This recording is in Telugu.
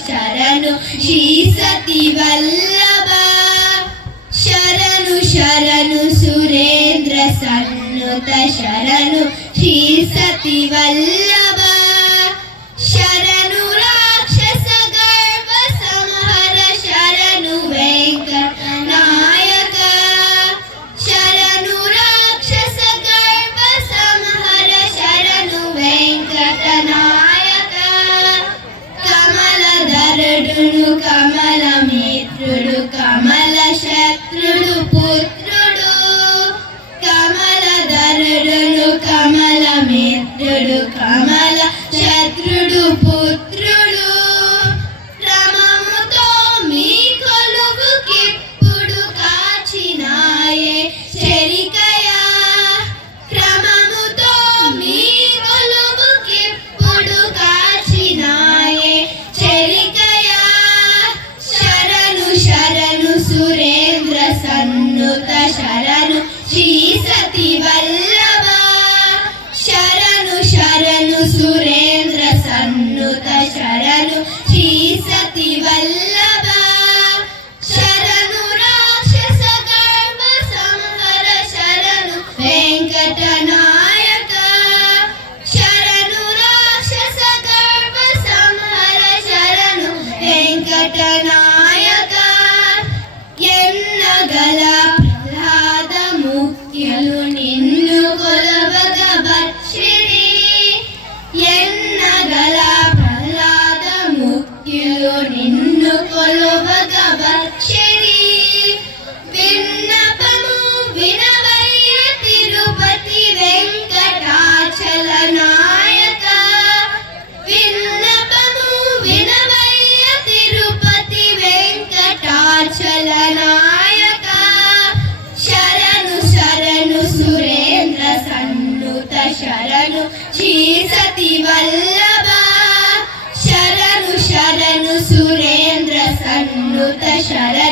शरणु श्री सती वल्लभा शरणु शरणु सुरेंद्र सन्नुत शरणु श्री सती वल्लभा शरणु राक्षस गर्भ संहर शरणु वेंकट नायक शरणु राक्षस गर्भ संहर शरणु वेंकट नायक कमल धरुडुनु कमल मित्रुडु कमल शत्रुडु पुत्रुडु कमल धरुडुनु कमल मित्रुडु कमल शत्रुडु पुत्रुडु रममुतो मी కొలువు కిప్పుడు కాచినాయే చెరికయా క్రమముతో మీ కొలువు కిప్పుడు కాచినాయే చెరికయా శరణు శరణు సురేంద్ర సన్నుత శరణు శ్రీ సతి వల్లభా శరణు శరణు శ్రీ సతి వల్లభ శరణు శరణు సురేంద్ర సన్నుత శరణ